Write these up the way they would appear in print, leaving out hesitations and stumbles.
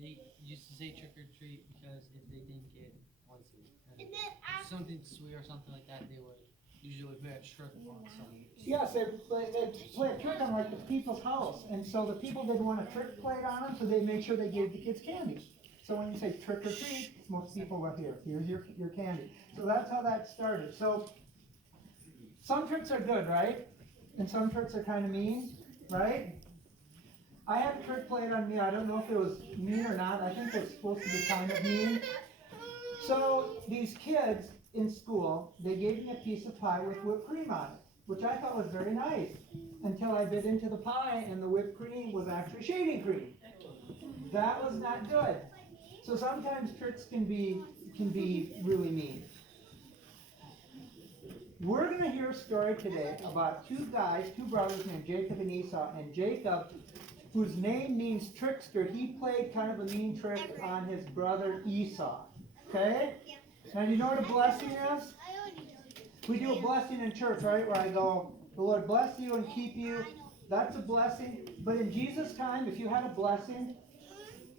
they used to say trick or treat because if they didn't get one sweet and something sweet or something like that, they would usually play a trick on someone. Yes, they play a trick on like the people's house, and so the people didn't want a trick played on them, so they made sure they gave the kids candy. So when you say trick or treat, most people were here. Here's your candy. So that's how that started. So some tricks are good, right? And some tricks are kind of mean, right? I had a trick played on me. I don't know if it was mean or not. I think it's supposed to be kind of mean. So these kids in school, they gave me a piece of pie with whipped cream on it, which I thought was very nice, until I bit into the pie and the whipped cream was actually shaving cream. That was not good. So sometimes tricks can be really mean. We're going to hear a story today about two guys, two brothers named Jacob and Esau. And Jacob, whose name means trickster, he played kind of a mean trick on his brother Esau. Okay? Now, you know what a blessing is? We do a blessing in church, right? Where I go, the Lord bless you and keep you. That's a blessing. But in Jesus' time, if you had a blessing,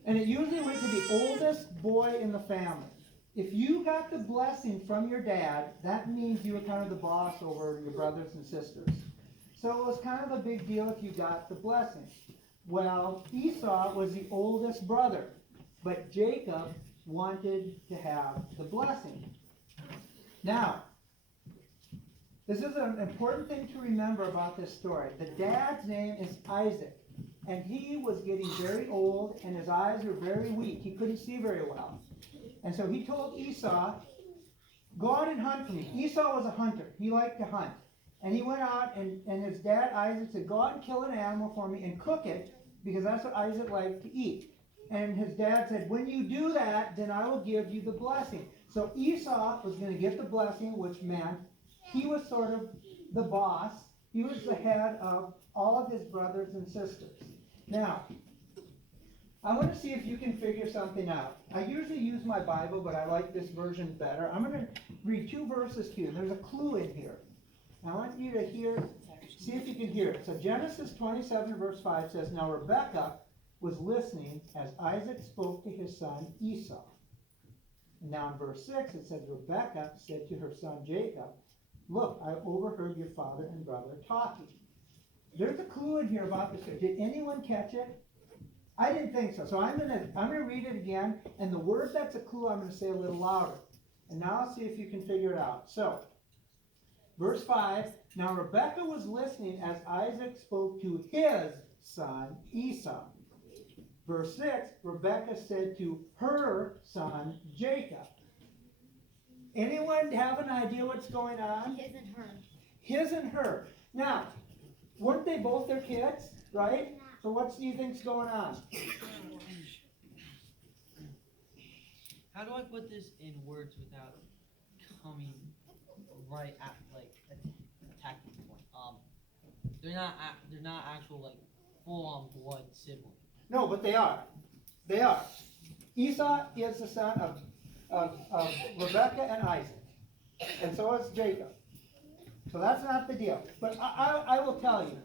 and it usually went to the oldest boy in the family. If you got the blessing from your dad, that means you were kind of the boss over your brothers and sisters. So it was kind of a big deal if you got the blessing. Well, Esau was the oldest brother, but Jacob wanted to have the blessing. Now, this is an important thing to remember about this story. The dad's name is Isaac, and he was getting very old, and his eyes were very weak. He couldn't see very well. And so he told Esau, go out and hunt for me. Esau was a hunter. He liked to hunt. And he went out, and his dad, Isaac, said, go out and kill an animal for me and cook it, because that's what Isaac liked to eat. And his dad said, when you do that, then I will give you the blessing. So Esau was going to get the blessing, which meant he was sort of the boss. He was the head of all of his brothers and sisters. Now, I want to see if you can figure something out. I usually use my Bible, but I like this version better. I'm going to read two verses to you. There's a clue in here. I want you to see if you can hear it. So Genesis 27 verse 5 says, now Rebekah was listening as Isaac spoke to his son Esau. And now in verse 6 it says, Rebekah said to her son Jacob, look, I overheard your father and brother talking. There's a clue in here about this. Did anyone catch it? I didn't think so. So I'm gonna read it again, and the word that's a clue I'm gonna say a little louder. And now I'll see if you can figure it out. So, verse 5, now Rebekah was listening as Isaac spoke to his son Esau. Verse 6, Rebekah said to her son Jacob. Anyone have an idea what's going on? His and her. His and her. Now, weren't they both their kids, right? So what do you think's going on? How do I put this in words without coming right at like attacking point? They're not actual like full on blood siblings. No, but they are. They are. Esau is the son of Rebekah and Isaac. And so is Jacob. So that's not the deal. But I will tell you.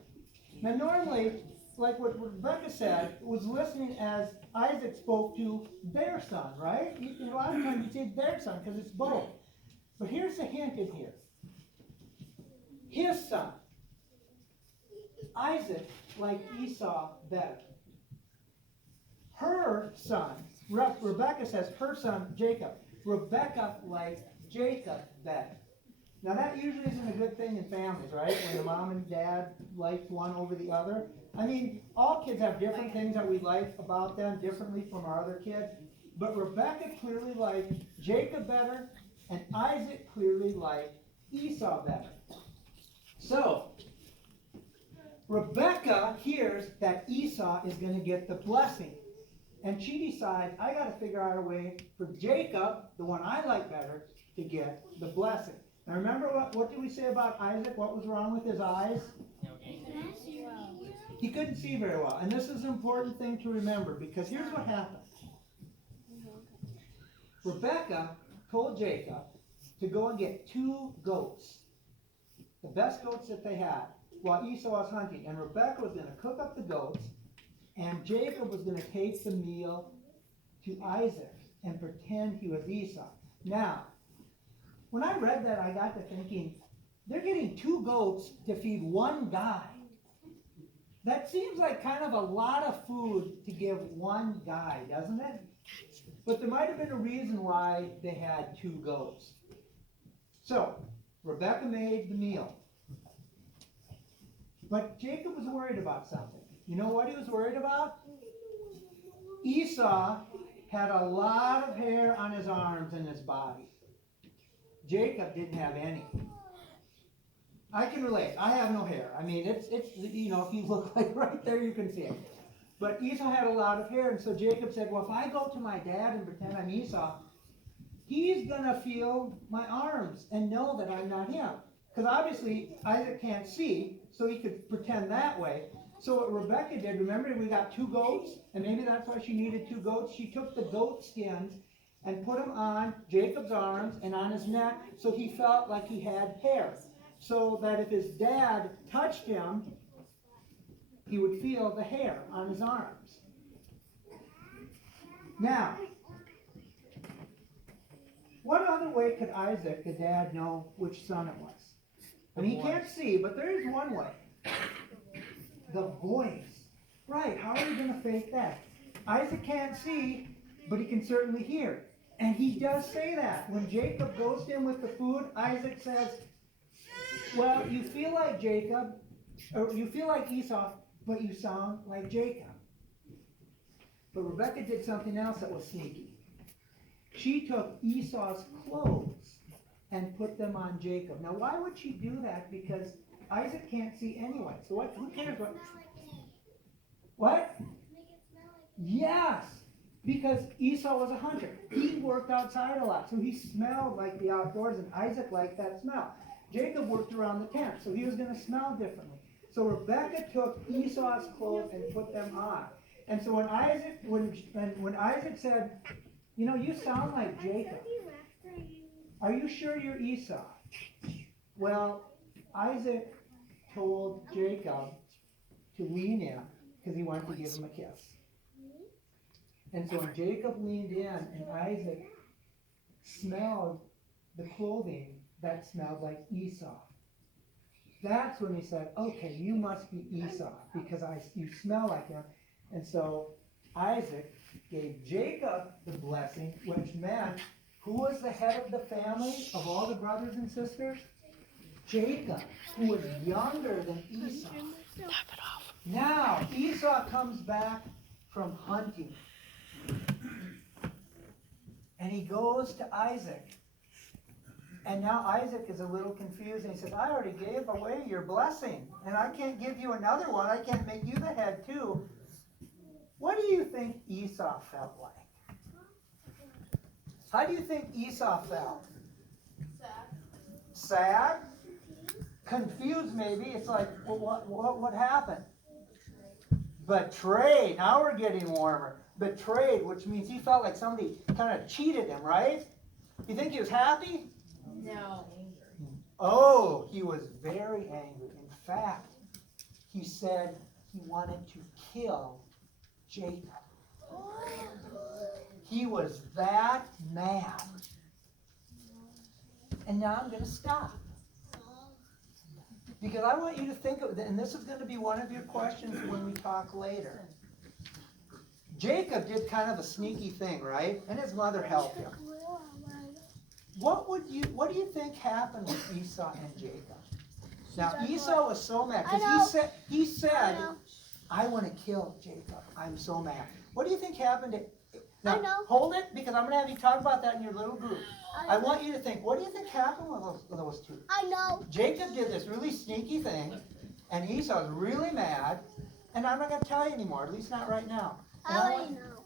Now normally, like what Rebekah said, was listening as Isaac spoke to their son, right? A lot of times you say their son because it's both. But here's the hint in here. His son. Isaac liked Esau better. Her son, Rebekah says her son Jacob. Rebekah liked Jacob better. Now that usually isn't a good thing in families, right? When the mom and dad like one over the other. I mean, all kids have different things that we like about them differently from our other kids. But Rebekah clearly liked Jacob better, and Isaac clearly liked Esau better. So, Rebekah hears that Esau is going to get the blessing. And she decides, I got to figure out a way for Jacob, the one I like better, to get the blessing. Now remember what did we say about Isaac? What was wrong with his eyes? He couldn't see very well. And this is an important thing to remember because here's what happened. Rebekah told Jacob to go and get 2 goats, the best goats that they had, while Esau was hunting. And Rebekah was going to cook up the goats, and Jacob was going to take the meal to Isaac and pretend he was Esau. Now, when I read that, I got to thinking, they're getting 2 goats to feed 1 guy. That seems like kind of a lot of food to give 1 guy, doesn't it? But there might have been a reason why they had 2 goats. So, Rebekah made the meal. But Jacob was worried about something. You know what he was worried about? Esau had a lot of hair on his arms and his body. Jacob didn't have any. I can relate. I have no hair. I mean, it's you know, if you look like right there, you can see it. But Esau had a lot of hair, and so Jacob said, well, if I go to my dad and pretend I'm Esau, he's going to feel my arms and know that I'm not him. Because obviously, Isaac can't see, so he could pretend that way. So what Rebekah did, remember we got 2 goats, and maybe that's why she needed 2 goats. She took the goat skins and put them on Jacob's arms and on his neck, so he felt like he had hair. So that if his dad touched him, he would feel the hair on his arms. Now, what other way could Isaac, the dad, know which son it was? I mean, he can't see, but there is one way. The voice. Right, how are you going to fake that? Isaac can't see, but he can certainly hear. And he does say that. When Jacob goes to him with the food, Isaac says, well, you feel like Jacob, or you feel like Esau, but you sound like Jacob. But Rebekah did something else that was sneaky. She took Esau's clothes and put them on Jacob. Now, why would she do that? Because Isaac can't see anyway. So what? Who cares what? What? Yes, because Esau was a hunter. He worked outside a lot, so he smelled like the outdoors, and Isaac liked that smell. Jacob worked around the tent, so he was going to smell differently. So Rebekah took Esau's clothes and put them on. And so when Isaac said, you know, you sound like Jacob. Are you sure you're Esau? Well, Isaac told Jacob to lean in because he wanted to give him a kiss. And so when Jacob leaned in and Isaac smelled the clothing that smelled like Esau, that's when he said, okay, you must be Esau because you smell like him. And so Isaac gave Jacob the blessing, which meant, who was the head of the family of all the brothers and sisters? Jacob, who was younger than Esau. Now, Esau comes back from hunting. And he goes to Isaac. And now Isaac is a little confused, and he says, I already gave away your blessing, and I can't give you another one. I can't make you the head too. What do you think Esau felt like? How do you think Esau felt? Sad? Confused maybe. It's like, well, what happened? Betrayed. Now we're getting warmer. Betrayed, which means he felt like somebody kind of cheated him, right? You think he was happy? No. Oh, he was very angry. In fact, he said he wanted to kill Jacob. He was that mad. And now I'm going to stop. Because I want you to think of it, and this is going to be one of your questions when we talk later. Jacob did kind of a sneaky thing, right? And his mother helped him. What do you think happened with Esau and Jacob? Now Esau was so mad because he said, I want to kill Jacob. I'm so mad. What do you think happened to? Now hold it, because I'm going to have you talk about that in your little group. I want you to think, what do you think happened with those two? I know. Jacob did this really sneaky thing, and Esau's really mad, and I'm not going to tell you anymore, at least not right now. I already know.